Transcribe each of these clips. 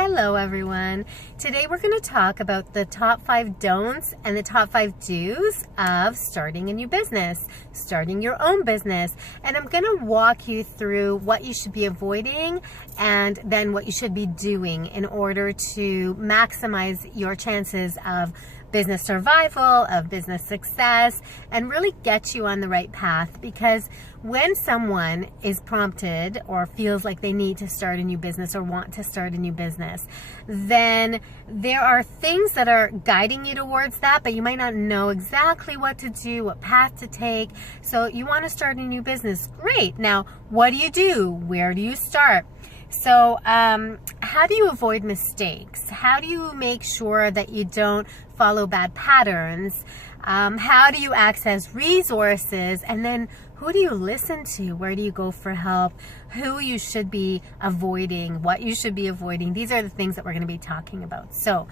Hello everyone. Today we're going to talk about the top 5 don'ts and the top 5 do's of starting a new business, starting your own business. And I'm going to walk you through what you should be avoiding and then what you should be doing in order to maximize your chances of business survival, of business success, and really get you on the right path. Because when someone is prompted or feels like they need to start a new business or want to start a new business, then there are things that are guiding you towards that, but you might not know exactly what to do, what path to take. So you want to start a new business. Great. Now, what do? Where do you start? So how do you avoid mistakes? How do you make sure that you don't follow bad patterns? How do you access resources? And then who do you listen to? Where do you go for help? Who you should be avoiding? What you should be avoiding? These are the things that we're going to be talking about. So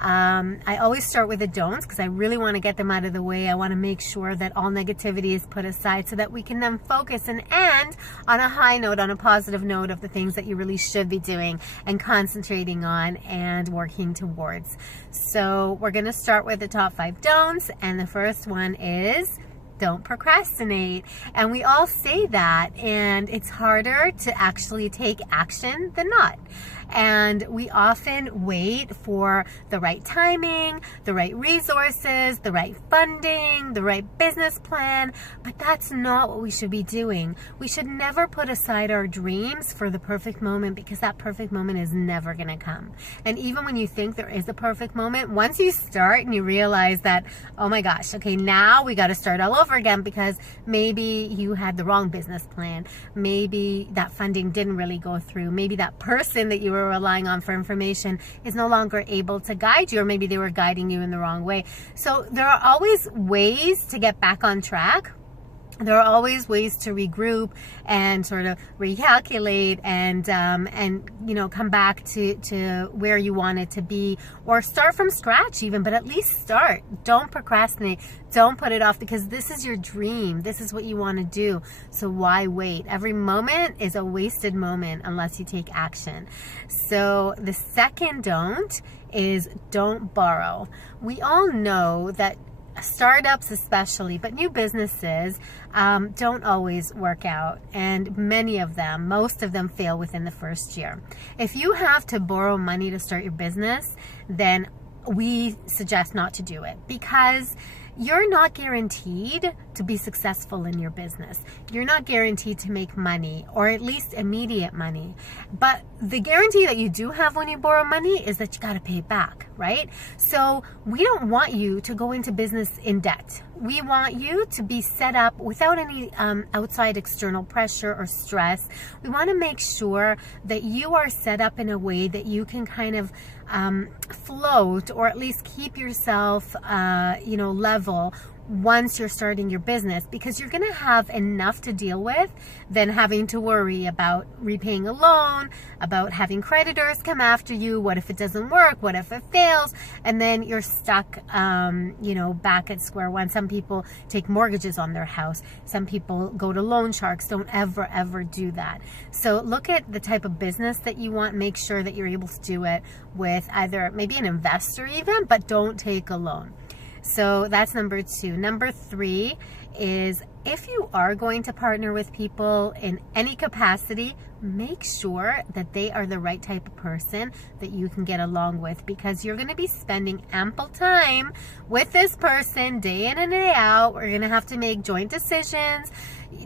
I always start with the don'ts because I really want to get them out of the way. I want to make sure that all negativity is put aside so that we can then focus and end on a high note, on a positive note of the things that you really should be doing and concentrating on and working towards. So we're going to start with the top 5 don'ts, and the first one is don't procrastinate. And we all say that, and it's harder to actually take action than not. And we often wait for the right timing, the right resources, the right funding, the right business plan, but that's not what we should be doing. We should never put aside our dreams for the perfect moment, because that perfect moment is never going to come. And even when you think there is a perfect moment, once you start and you realize that, oh my gosh, okay, now we got to start all over again because maybe you had the wrong business plan. Maybe that funding didn't really go through. Maybe that person that you were relying on for information is no longer able to guide you, or maybe they were guiding you in the wrong way. So there are always ways to get back on track. There are always ways to regroup and sort of recalculate and you know, come back to where you want it to be, or start from scratch even, but at least start. Don't procrastinate. Don't put it off, because this is your dream. This is what you want to do. So why wait? Every moment is a wasted moment unless you take action. So the second don't is don't borrow. We all know that startups especially, but new businesses don't always work out, and many of them, most of them, fail within the first year. If you have to borrow money to start your business, then we suggest not to do it, because you're not guaranteed to be successful in your business. You're not guaranteed to make money, or at least immediate money. But the guarantee that you do have when you borrow money is that you got to pay it back, right? So we don't want you to go into business in debt. We want you to be set up without any outside external pressure or stress. We want to make sure that you are set up in a way that you can kind of float, or at least keep yourself, you know, level once you're starting your business, because you're going to have enough to deal with than having to worry about repaying a loan, about having creditors come after you. What if it doesn't work? What if it fails? And then you're stuck, you know, back at square one. Some people take mortgages on their house. Some people go to loan sharks. Don't ever do that. So look at the type of business that you want. Make sure that you're able to do it with either maybe an investor even, but don't take a loan. So that's number 2. Number 3 is, if you are going to partner with people in any capacity, make sure that they are the right type of person that you can get along with, because you're going to be spending ample time with this person day in and day out. We're going to have to make joint decisions.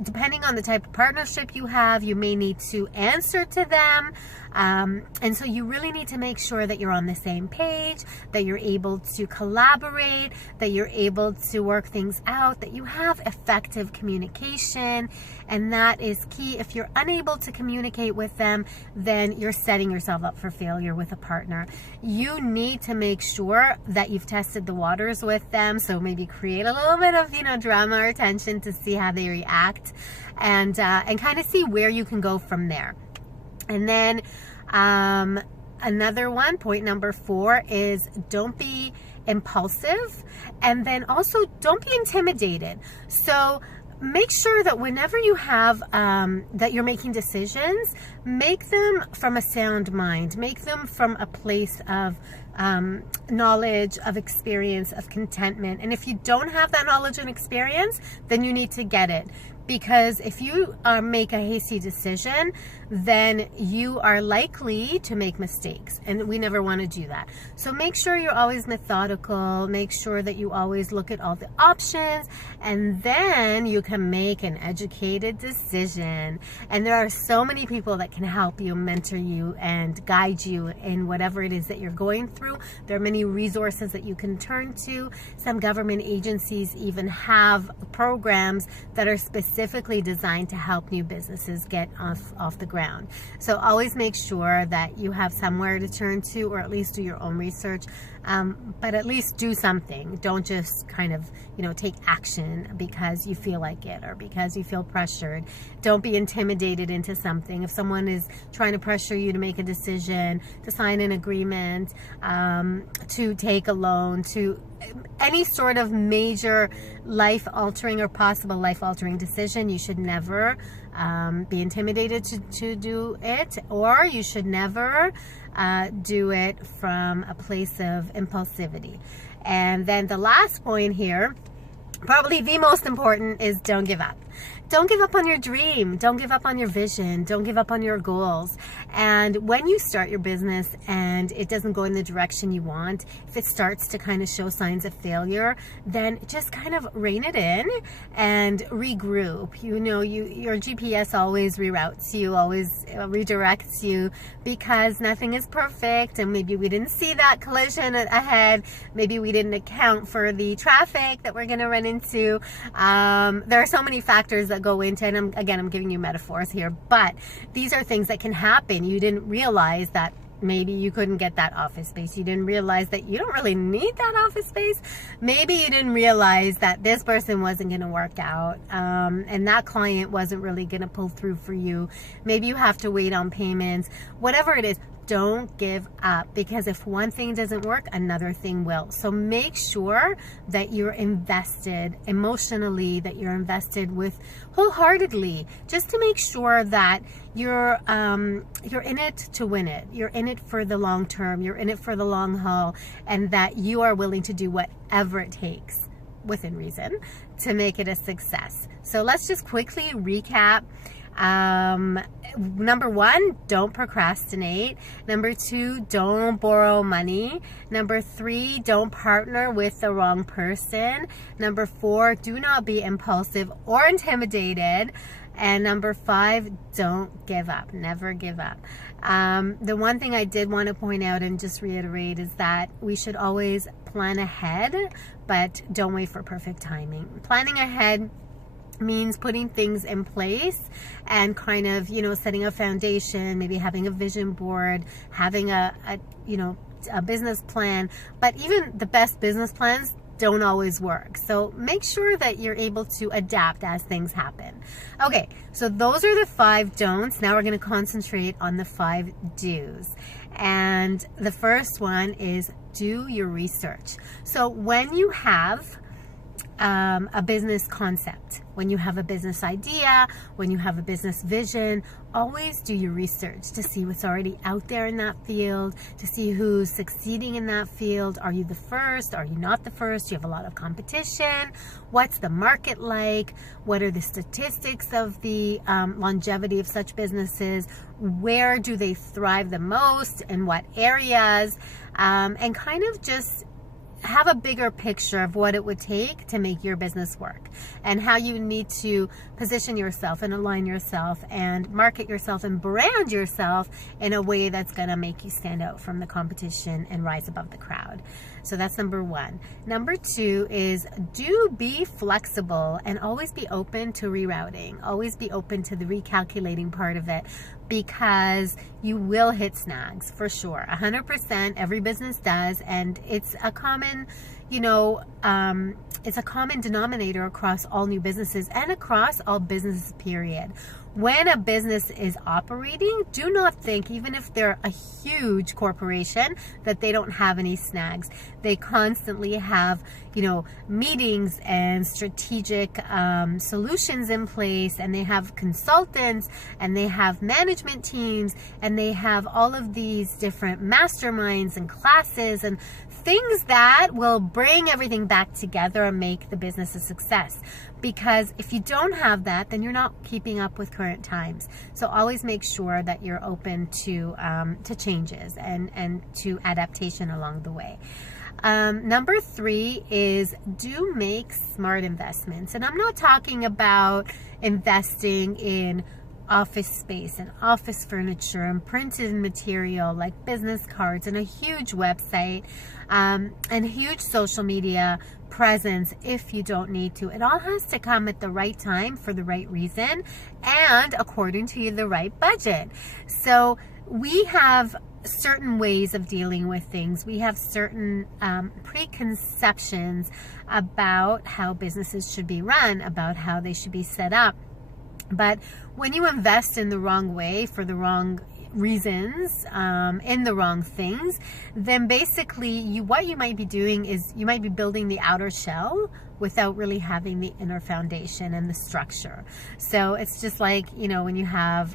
Depending on the type of partnership you have, you may need to answer to them. And so you really need to make sure that you're on the same page, that you're able to collaborate, that you're able to work things out, that you have effective communication. And that is key. If you're unable to communicate with them, then you're setting yourself up for failure with a partner. You need to make sure that you've tested the waters with them. So maybe create a little bit of, you know, drama or tension to see how they react, and kind of see where you can go from there. And then another one, point number 4, is don't be impulsive, and then also don't be intimidated. So make sure that whenever you have, that you're making decisions, make them from a sound mind, make them from a place of knowledge, of experience, of contentment. And if you don't have that knowledge and experience, then you need to get it. Because if you make a hasty decision, then you are likely to make mistakes, and we never want to do that. So make sure you're always methodical, make sure that you always look at all the options, and then you can make an educated decision. And there are so many people that can help you, mentor you, and guide you in whatever it is that you're going through. There are many resources that you can turn to. Some government agencies even have programs that are specifically designed to help new businesses get off the ground. So always make sure that you have somewhere to turn to, or at least do your own research, but at least do something. Don't just kind of, take action because you feel like it or because you feel pressured. Don't be intimidated into something. If someone is trying to pressure you to make a decision, to sign an agreement, to take a loan, to any sort of major life-altering or possible life-altering decision, you should never be intimidated to do it, or you should never do it from a place of impulsivity. And then the last point here, probably the most important, is don't give up. Don't give up on your dream. Don't give up on your vision. Don't give up on your goals. And when you start your business and it doesn't go in the direction you want, if it starts to kind of show signs of failure, then just kind of rein it in and regroup. Your GPS always reroutes you, always redirects you, because nothing is perfect, and maybe we didn't see that collision ahead. Maybe we didn't account for the traffic that we're going to run into. There are so many factors that go into, and I'm giving you metaphors here, but these are things that can happen. You didn't realize that maybe you couldn't get that office space. You didn't realize that you don't really need that office space. Maybe you didn't realize that this person wasn't going to work out, and that client wasn't really going to pull through for you. Maybe you have to wait on payments. Whatever it is, don't give up, because if one thing doesn't work, another thing will. So make sure that you're invested emotionally, that you're invested with wholeheartedly, just to make sure that you're in it to win it. You're in it for the long term. You're in it for the long haul, and that you are willing to do whatever it takes, within reason, to make it a success. So let's just quickly recap. Number 1, don't procrastinate. Number 2, don't borrow money. Number 3, don't partner with the wrong person. Number 4, do not be impulsive or intimidated. And number 5, don't give up. Never give up. The one thing I did want to point out and just reiterate is that we should always plan ahead, but don't wait for perfect timing. Planning ahead means putting things in place and kind of, setting a foundation, maybe having a vision board, having a business plan. But even the best business plans don't always work. So make sure that you're able to adapt as things happen. Okay, so those are the 5 don'ts. Now we're going to concentrate on the 5 do's. And the first one is do your research. So when you have a business concept, when you have a business idea, when you have a business vision, always do your research to see what's already out there in that field, to see who's succeeding in that field. Are you the first? Are you not the first? Do you have a lot of competition? What's the market like? What are the statistics of the longevity of such businesses? Where do they thrive the most? In what areas? And kind of just have a bigger picture of what it would take to make your business work, and how you need to position yourself and align yourself and market yourself and brand yourself in a way that's going to make you stand out from the competition and rise above the crowd. So that's number 1. Number 2 is do be flexible and always be open to rerouting. Always be open to the recalculating part of it, because you will hit snags for sure. 100%, every business does, and it's a common, it's a common denominator across all new businesses and across all businesses, period. When a business is operating, do not think, even if they're a huge corporation, that they don't have any snags. They constantly have, meetings and strategic solutions in place, and they have consultants, and they have management teams, and they have all of these different masterminds and classes and things that will bring everything back together and make the business a success. Because if you don't have that, then you're not keeping up with current times. So always make sure that you're open to changes and to adaptation along the way. Number 3 is do make smart investments. And I'm not talking about investing in office space and office furniture and printed material like business cards and a huge website and huge social media presence if you don't need to. It all has to come at the right time for the right reason and according to the right budget. So we have certain ways of dealing with things. We have certain preconceptions about how businesses should be run, about how they should be set up. But when you invest in the wrong way for the wrong reasons, in the wrong things, then basically what you might be doing is you might be building the outer shell without really having the inner foundation and the structure. So it's just like, when you have,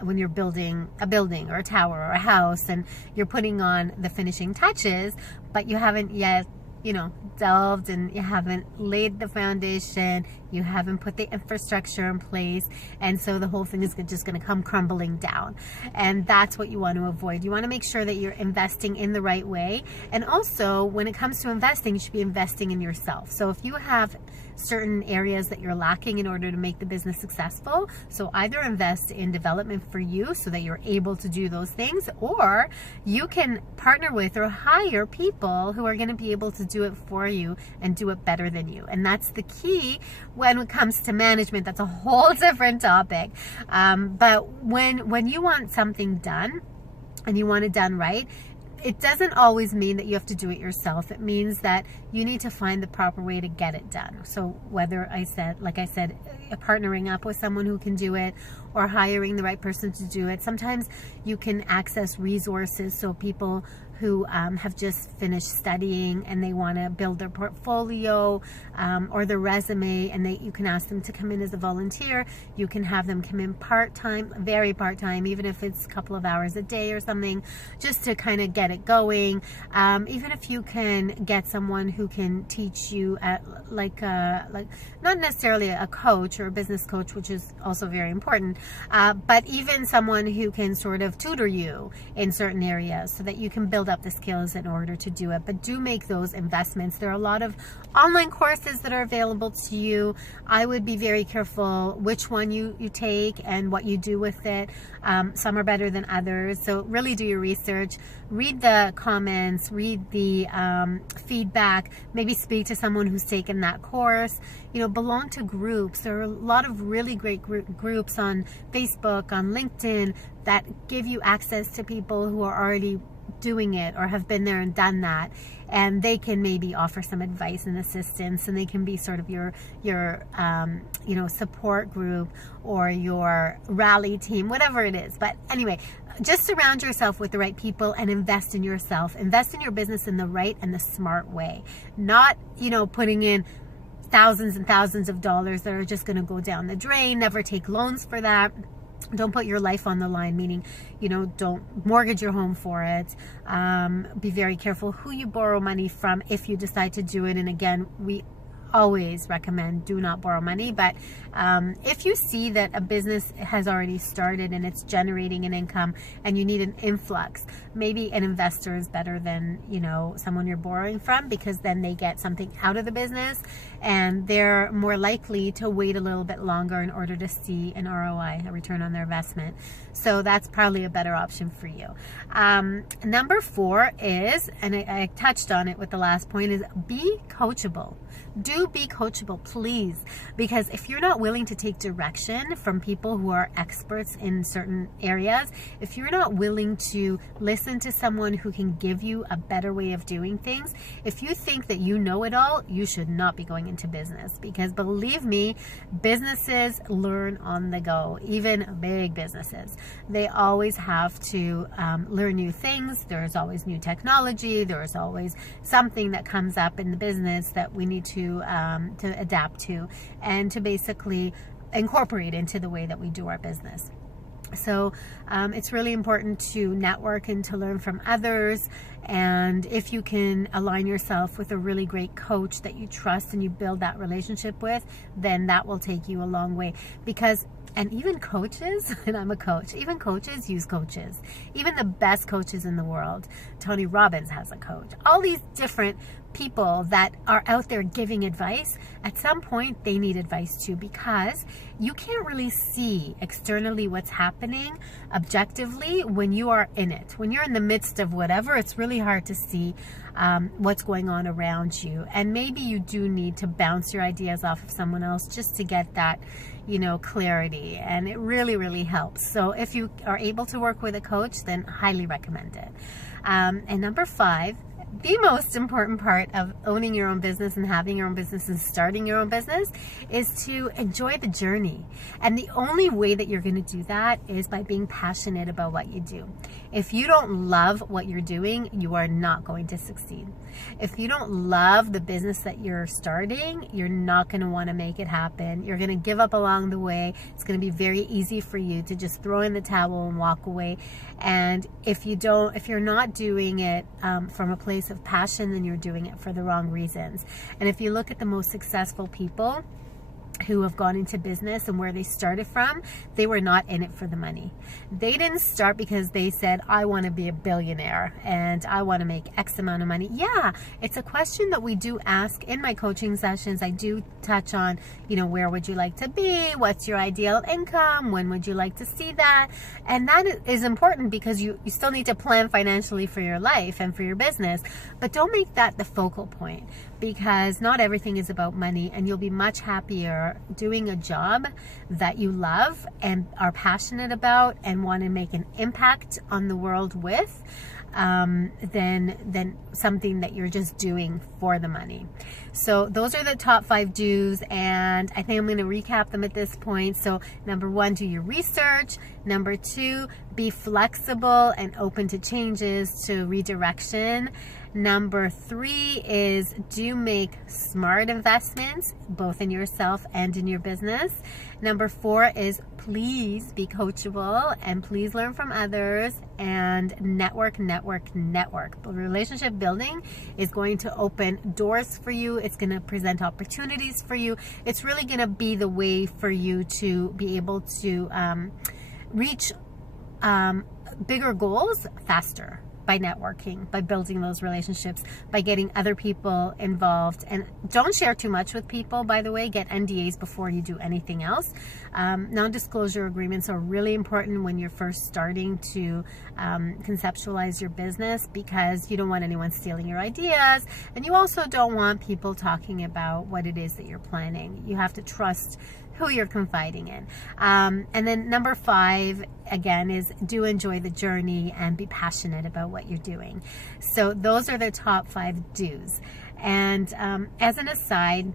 when you're building a building or a tower or a house and you're putting on the finishing touches, but you haven't yet delved and you haven't laid the foundation, you haven't put the infrastructure in place, and so the whole thing is just going to come crumbling down. And that's what you want to avoid. You want to make sure that you're investing in the right way. And also, when it comes to investing, you should be investing in yourself. So if you have certain areas that you're lacking in order to make the business successful, so either invest in development for you so that you're able to do those things, or you can partner with or hire people who are going to be able to do it for you and do it better than you. And that's the key when it comes to management. That's a whole different topic. But when you want something done and you want it done right, it doesn't always mean that you have to do it yourself. It means that you need to find the proper way to get it done. So whether like I said, partnering up with someone who can do it or hiring the right person to do it. Sometimes you can access resources. So people who have just finished studying and they want to build their portfolio or their resume, and you can ask them to come in as a volunteer. You can have them come in part-time, very part-time, even if it's a couple of hours a day or something, just to kind of get it going. Even if you can get someone who can teach you at like not necessarily a coach or a business coach, which is also very important, but even someone who can sort of tutor you in certain areas so that you can build up the skills in order to do it. But do make those investments. There are a lot of online courses that are available to you. I would be very careful which one you take and what you do with it. Some are better than others, so really do your research, read the comments, read the feedback, maybe speak to someone who's taken that course. Belong to groups. There are a lot of really great groups on Facebook, on LinkedIn, that give you access to people who are already doing it or have been there and done that, and they can maybe offer some advice and assistance, and they can be sort of your support group or your rally team, whatever it is. But anyway, just surround yourself with the right people and invest in yourself. Invest in your business in the right and the smart way, not putting in thousands and thousands of dollars that are just going to go down the drain. Never take loans for that. Don't put your life on the line, meaning, don't mortgage your home for it. Be very careful who you borrow money from if you decide to do it. And again, we always recommend do not borrow money. But if you see that a business has already started and it's generating an income and you need an influx, maybe an investor is better than someone you're borrowing from, because then they get something out of the business and they're more likely to wait a little bit longer in order to see an ROI, a return on their investment. So that's probably a better option for you. Number 4 is, and I touched on it with the last point, is be coachable. Do do be coachable, please, because if you're not willing to take direction from people who are experts in certain areas, if you're not willing to listen to someone who can give you a better way of doing things, if you think that you know it all, you should not be going into business, because believe me, businesses learn on the go. Even big businesses, they always have to learn new things. There's always new technology. There's always something that comes up in the business that we need to adapt to and to basically incorporate into the way that we do our business. So it's really important to network and to learn from others. And if you can align yourself with a really great coach that you trust and you build that relationship with, then that will take you a long way. Because, and even coaches, and I'm a coach, even coaches use coaches. Even the best coaches in the world. Tony Robbins has a coach. All these different people that are out there giving advice, at some point they need advice too, because you can't really see externally what's happening objectively when you are in it. When you're in the midst of whatever, it's really hard to see what's going on around you. And maybe you do need to bounce your ideas off of someone else just to get that, you know, clarity. And it really, really helps. So if you are able to work with a coach, then highly recommend it. And number 5, the most important part of owning your own business and having your own business and starting your own business is to enjoy the journey. And the only way that you're going to do that is by being passionate about what you do. If you don't love what you're doing, you are not going to succeed. If you don't love the business that you're starting, you're not going to want to make it happen. You're going to give up along the way. It's going to be very easy for you to just throw in the towel and walk away. And if you're not doing it from a place of passion, then you're doing it for the wrong reasons. And if you look at the most successful people who have gone into business and where they started from, they were not in it for the money. They didn't start because they said, I want to be a billionaire and I want to make X amount of money. Yeah, it's a question that we do ask in my coaching sessions. I do touch on, you know, where would you like to be? What's your ideal income? When would you like to see that? And that is important because you still need to plan financially for your life and for your business, but don't make that the focal point, because not everything is about money, and you'll be much happier doing a job that you love and are passionate about and want to make an impact on the world with than something that you're just doing for the money. So those are the top 5 do's, and I think I'm going to recap them at this point. So number 1, do your research. Number 2, be flexible and open to changes, to redirection. Number 3 is do make smart investments, both in yourself and in your business. Number 4 is please be coachable and please learn from others, and network. Relationship building is going to open doors for you. It's going to present opportunities for you. It's really going to be the way for you to be able to reach bigger goals faster. By networking, by building those relationships, by getting other people involved. And don't share too much with people, by the way. Get NDAs before you do anything else. Non-disclosure agreements are really important when you're first starting to conceptualize your business, because you don't want anyone stealing your ideas, and you also don't want people talking about what it is that you're planning. You have to trust who you're confiding in. And then number 5, again, is do enjoy the journey and be passionate about what you're doing. So those are the top 5 do's. And as an aside,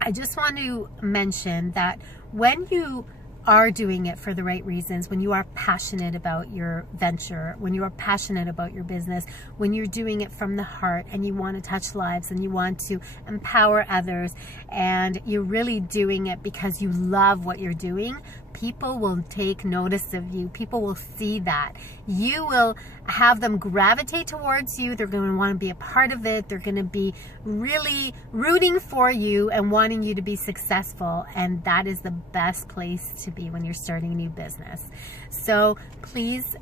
I just want to mention that when you are doing it for the right reasons, when you are passionate about your venture, when you are passionate about your business, when you're doing it from the heart and you want to touch lives and you want to empower others, and you're really doing it because you love what you're doing, people will take notice of you. People will see that. You will have them gravitate towards you. They're going to want to be a part of it. They're going to be really rooting for you and wanting you to be successful. And that is the best place to be when you're starting a new business. So please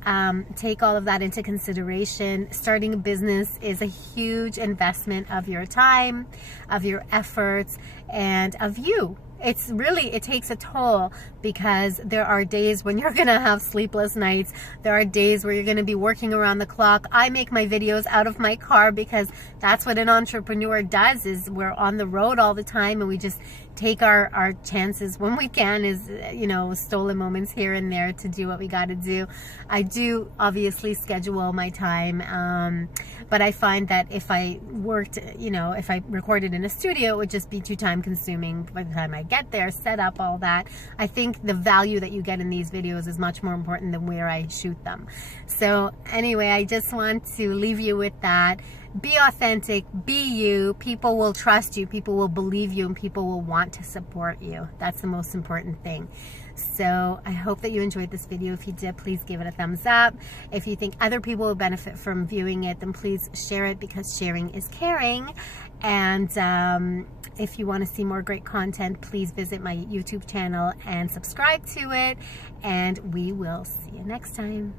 take all of that into consideration. Starting a business is a huge investment of your time, of your efforts, and of you. it's really, it takes a toll, because there are days when you're gonna have sleepless nights. There are days where you're gonna be working around the clock. I make my videos out of my car because that's what an entrepreneur does, is we're on the road all the time, and we just take our chances when we can, is, you know, stolen moments here and there to do what we got to do. I do obviously schedule my time, but I find that if I worked, you know, if I recorded in a studio, it would just be too time consuming by the time I get there, set up all that. I think the value that you get in these videos is much more important than where I shoot them. So anyway, I just want to leave you with that. Be authentic, be you. People will trust you, people will believe you, and people will want to support you. That's the most important thing. So I hope that you enjoyed this video. If you did, please give it a thumbs up. If you think other people will benefit from viewing it, then please share it, because sharing is caring. And if you want to see more great content, please visit my YouTube channel and subscribe to it. And we will see you next time.